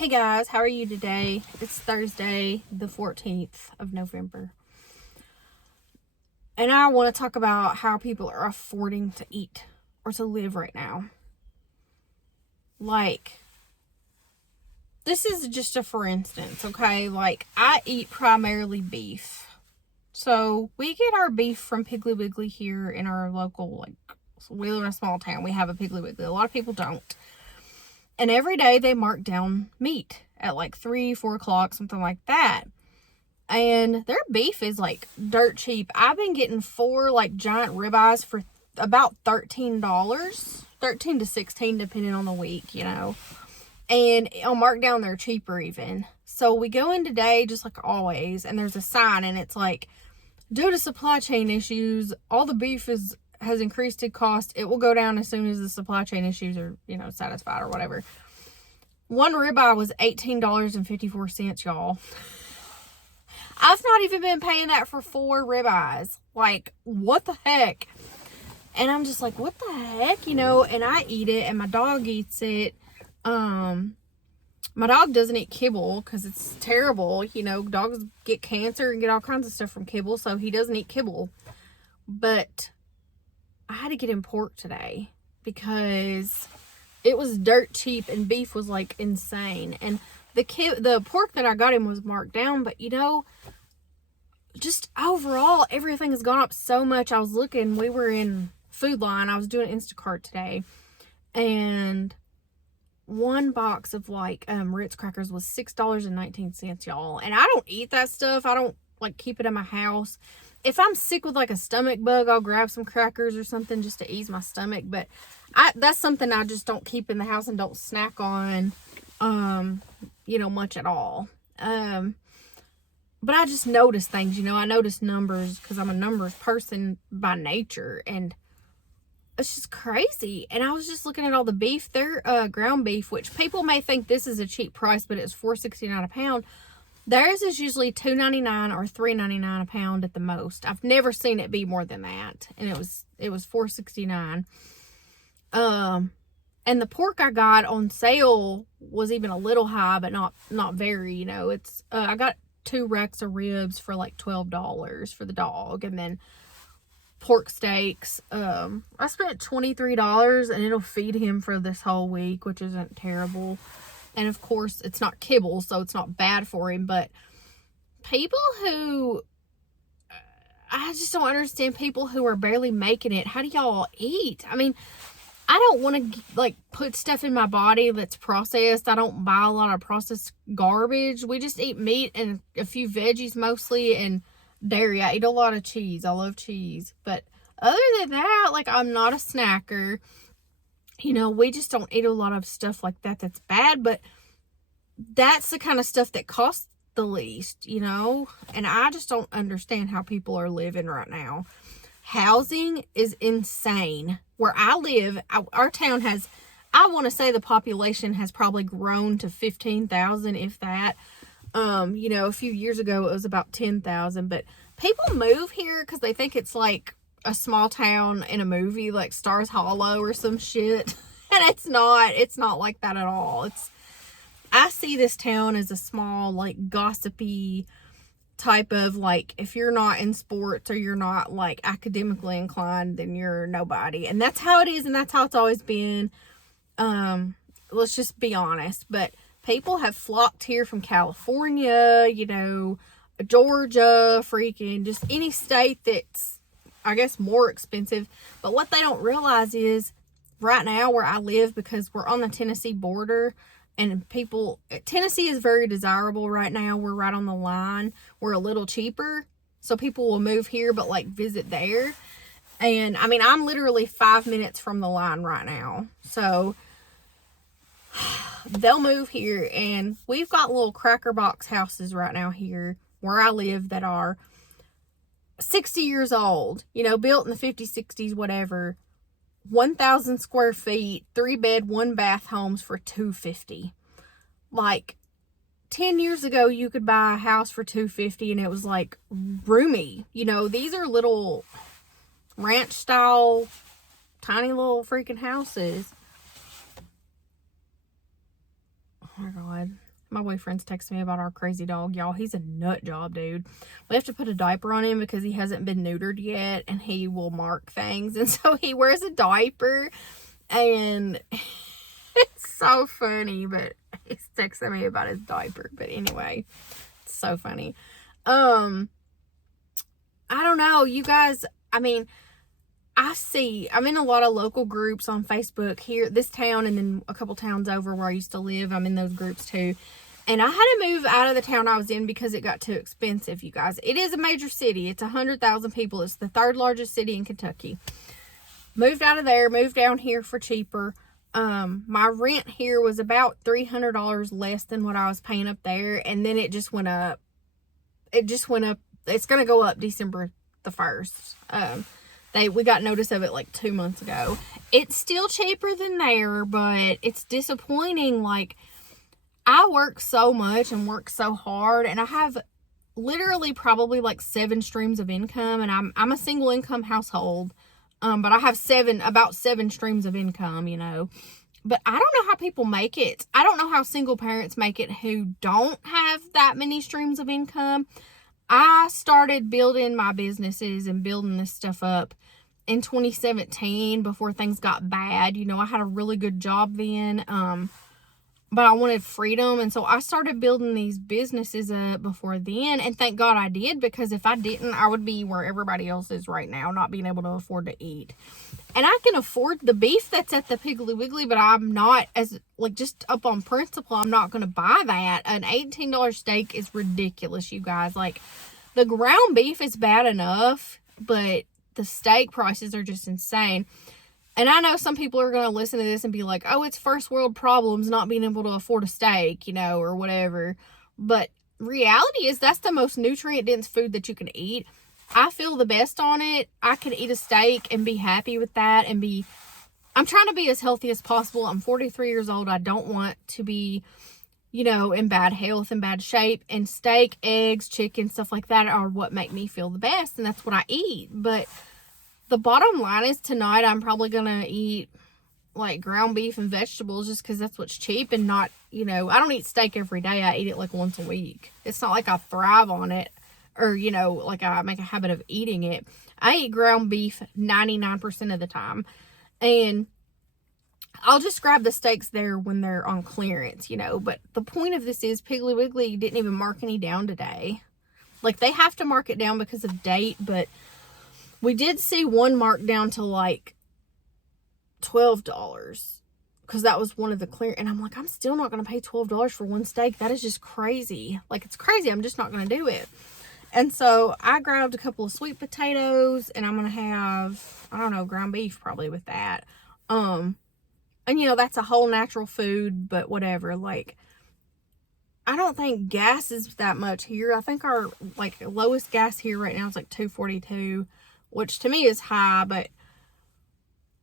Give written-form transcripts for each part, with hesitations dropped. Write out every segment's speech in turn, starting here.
Hey guys, how are you today? It's Thursday, the 14th of November. And I want to talk about how people are affording to eat or to live right now. Like, this is just a for instance, okay? Like, I eat primarily beef. So, we get our beef from Piggly Wiggly here in our local, we live in a small town. We have a Piggly Wiggly. A lot of people don't. And every day they mark down meat at 3, 4 o'clock, something like that. And their beef is dirt cheap. I've been getting 4 giant ribeyes for about $13, $13 to $16 depending on the week, And on markdown they're cheaper even. So we go in today just like always, and there's a sign, and it's due to supply chain issues, all the beef has increased in cost. It will go down as soon as the supply chain issues are, satisfied or whatever. One ribeye was $18.54, y'all. I've not even been paying that for 4 ribeyes. What the heck? And I'm just what the heck, And I eat it, and my dog eats it. My dog doesn't eat kibble because it's terrible. Dogs get cancer and get all kinds of stuff from kibble, so he doesn't eat kibble. But I had to get him pork today because it was dirt cheap and beef was insane. And the pork that I got him was marked down, but just overall everything has gone up so much. I was looking, we were in Food Line, I was doing Instacart today, and one box of Ritz crackers was $6.19, y'all. And I don't eat that stuff. I don't keep it in my house. If I'm sick with a stomach bug, I'll grab some crackers or something just to ease my stomach. But that's something I just don't keep in the house and don't snack on, much at all. But I just notice things, I notice numbers because I'm a numbers person by nature, and it's just crazy. And I was just looking at all the beef. Their ground beef, which people may think this is a cheap price, but it's $4.69 a pound. Theirs is usually $2.99 or $3.99 a pound at the most. I've never seen it be more than that. And it was $4.69. And the pork I got on sale was even a little high, but not very. It's I got 2 racks of ribs for $12 for the dog, and then pork steaks. I spent $23, and it'll feed him for this whole week, which isn't terrible. And of course, it's not kibble, so it's not bad for him. But people who, I just don't understand people who are barely making it. How do y'all eat? I mean, I don't want to put stuff in my body that's processed. I don't buy a lot of processed garbage. We just eat meat and a few veggies mostly, and dairy. I eat a lot of cheese. I love cheese. But other than that, I'm not a snacker. We just don't eat a lot of stuff like that that's bad, but that's the kind of stuff that costs the least, and I just don't understand how people are living right now. Housing is insane. Where I live, our town has, I want to say the population has probably grown to 15,000, if that. A few years ago it was about 10,000, but people move here because they think it's a small town in a movie like Stars Hollow or some shit. And it's not like that at all. I see this town as a small, gossipy type of, if you're not in sports or you're not academically inclined, then you're nobody. And that's how it is, and that's how it's always been. Let's just be honest. But people have flocked here from California, Georgia, freaking just any state that's, I guess, more expensive. But what they don't realize is right now where I live, because we're on the Tennessee border, and Tennessee is very desirable right now. We're right on the line. We're a little cheaper, so people will move here but visit there. And I mean, I'm literally 5 minutes from the line right now, so they'll move here. And we've got little cracker box houses right now here where I live that are 60 years old, built in the 50s, 60s, whatever. 1,000 square feet, 3-bed, 1-bath homes for $250. 10 years ago, you could buy a house for $250 and it was roomy. These are little ranch style, tiny little freaking houses. Oh my God. My boyfriend's texting me about our crazy dog, y'all. He's a nut job, dude. We have to put a diaper on him because he hasn't been neutered yet, and he will mark things. And so he wears a diaper, and it's so funny, but he's texting me about his diaper. But anyway, it's so funny. I don't know, you guys. I mean, I'm in a lot of local groups on Facebook here, this town, and then a couple towns over where I used to live. I'm in those groups too. And I had to move out of the town I was in because it got too expensive, you guys. It is a major city. It's 100,000 people. It's the third largest city in Kentucky. Moved out of there, moved down here for cheaper. My rent here was about $300 less than what I was paying up there. And then it just went up. It's going to go up December the 1st. We got notice of it like 2 months ago. It's still cheaper than there, but it's disappointing. Like, I work so much and work so hard, and I have literally probably like 7 streams of income, and I'm a single income household. But I have about 7 streams of income, you know. But I don't know how people make it. I don't know how single parents make it who don't have that many streams of income. I started building my businesses and building this stuff up in 2017 before things got bad. You know, I had a really good job then, but I wanted freedom. And so I started building these businesses up before then. And thank God I did, because if I didn't, I would be where everybody else is right now, not being able to afford to eat. And I can afford the beef that's at the Piggly Wiggly, but I'm not, just up on principle, I'm not going to buy that. An $18 steak is ridiculous, you guys. Like, the ground beef is bad enough, but the steak prices are just insane. And I know some people are going to listen to this and be like, oh, it's first world problems not being able to afford a steak, you know, or whatever. But reality is that's the most nutrient dense food that you can eat. I feel the best on it. I can eat a steak and be happy with that and I'm trying to be as healthy as possible. I'm 43 years old. I don't want to be, you know, in bad health and bad shape, and steak, eggs, chicken, stuff like that are what make me feel the best. And that's what I eat. But the bottom line is tonight I'm probably going to eat like ground beef and vegetables just because that's what's cheap, and not, you know, I don't eat steak every day. I eat it like once a week. It's not like I thrive on it, or, you know, like I make a habit of eating it. I eat ground beef 99% of the time, and I'll just grab the steaks there when they're on clearance, you know. But the point of this is Piggly Wiggly didn't even mark any down today. Like, they have to mark it down because of date, but we did see one marked down to like $12 because that was one of the clear. And I'm like, I'm still not going to pay $12 for one steak. That is just crazy. Like, it's crazy. I'm just not going to do it. And so I grabbed a couple of sweet potatoes, and I'm going to have, I don't know, ground beef probably with that. And, you know, that's a whole natural food, but whatever. Like, I don't think gas is that much here. I think our, like, lowest gas here right now is like $2.42, which to me is high, but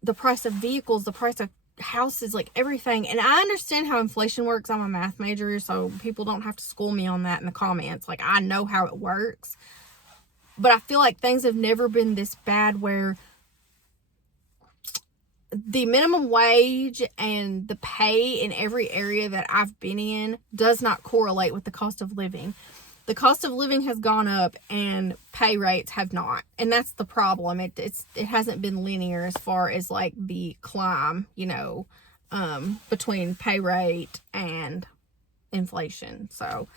the price of vehicles, the price of houses, like everything. And I understand how inflation works. I'm a math major, so people don't have to school me on that in the comments. Like, I know how it works. But I feel like things have never been this bad, where the minimum wage and the pay in every area that I've been in does not correlate with the cost of living. The cost of living has gone up and pay rates have not. And that's the problem. It hasn't been linear as far as like the climb, you know, between pay rate and inflation. So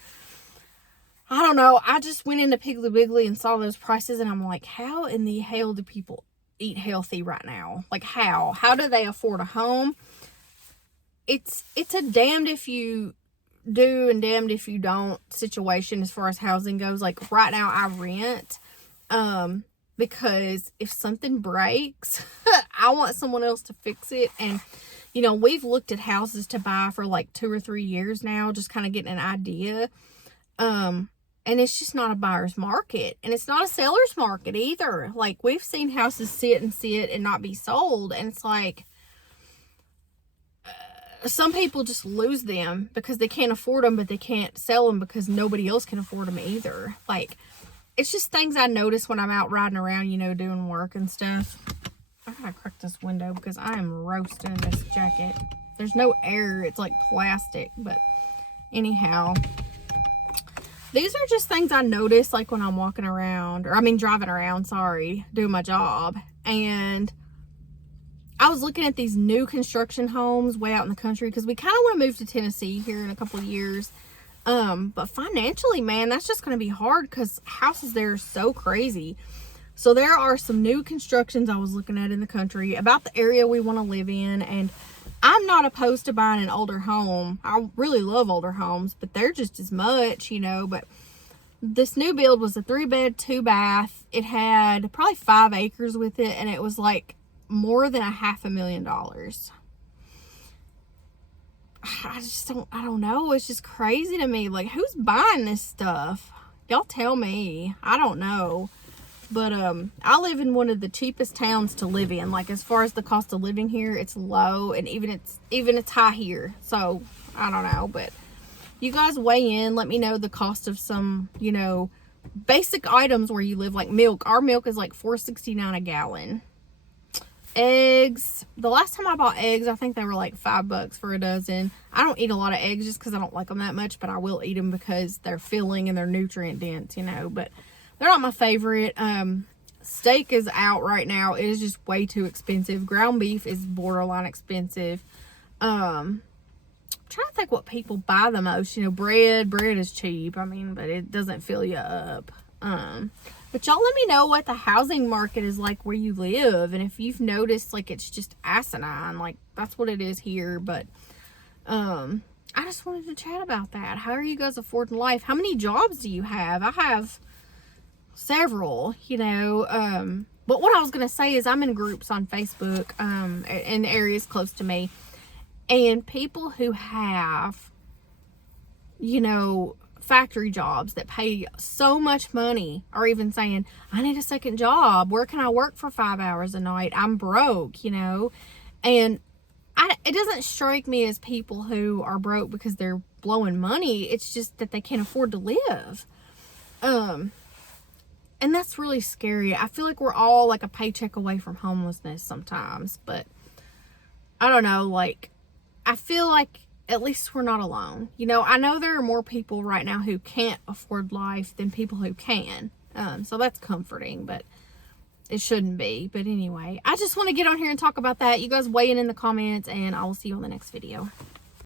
I don't know. I just went into Piggly Wiggly and saw those prices, and I'm like, how in the hell do people eat healthy right now? Like, how do they afford a home? It's a damned if you do and damned if you don't situation as far as housing goes. Like, right now I rent because if something breaks I want someone else to fix it. And, you know, we've looked at houses to buy for like 2 or 3 years now, just kind of getting an idea. And it's just not a buyer's market, and it's not a seller's market either. Like, we've seen houses sit and not be sold, and it's like, some people just lose them because they can't afford them, but they can't sell them because nobody else can afford them either. Like, it's just things I notice when I'm out riding around, you know, doing work and stuff. I gotta crack this window because I am roasting in this jacket. There's no air. It's like plastic, but anyhow, these are just things I notice like when I'm walking around, or I mean driving around, sorry, doing my job. And I was looking at these new construction homes way out in the country because we kind of want to move to Tennessee here in a couple of years. But financially, man, that's just going to be hard because houses there are so crazy. So there are some new constructions I was looking at in the country about the area we want to live in. And I'm not opposed to buying an older home. I really love older homes, but they're just as much, you know. But this new build was a 3-bed, 2-bath. It had probably 5 acres with it, and it was like more than $500,000. I don't know. It's just crazy to me. Like, who's buying this stuff? Y'all tell me. I don't know. But I live in one of the cheapest towns to live in. Like, as far as the cost of living here, it's low, and even it's high here. So I don't know, but you guys weigh in. Let me know the cost of some, you know, basic items where you live, like milk. Our milk is like $4.69 a gallon. Eggs, the last time I bought eggs, I think they were like $5 for a dozen. I don't eat a lot of eggs just because I don't like them that much, but I will eat them because they're filling and they're nutrient dense, you know. But they're not my favorite. Steak is out right now. It is just way too expensive. Ground beef is borderline expensive. I'm trying to think what people buy the most. You know, bread is cheap. I mean, but it doesn't fill you up. But y'all let me know what the housing market is like where you live, and if you've noticed like it's just asinine, like that's what it is here. But I just wanted to chat about that. How are you guys affording life? How many jobs do you have? I have several, you know. But what I was gonna say is I'm in groups on Facebook in areas close to me, and people who have, you know, factory jobs that pay so much money are even saying, I need a second job. Where can I work for 5 hours a night? I'm broke, you know. And it doesn't strike me as people who are broke because they're blowing money. It's just that they can't afford to live. And that's really scary. I feel like we're all like a paycheck away from homelessness sometimes, but I don't know, like I feel like at least we're not alone. You know, I know there are more people right now who can't afford life than people who can. So that's comforting, but it shouldn't be. But anyway, I just want to get on here and talk about that. You guys weigh in the comments, and I will see you on the next video.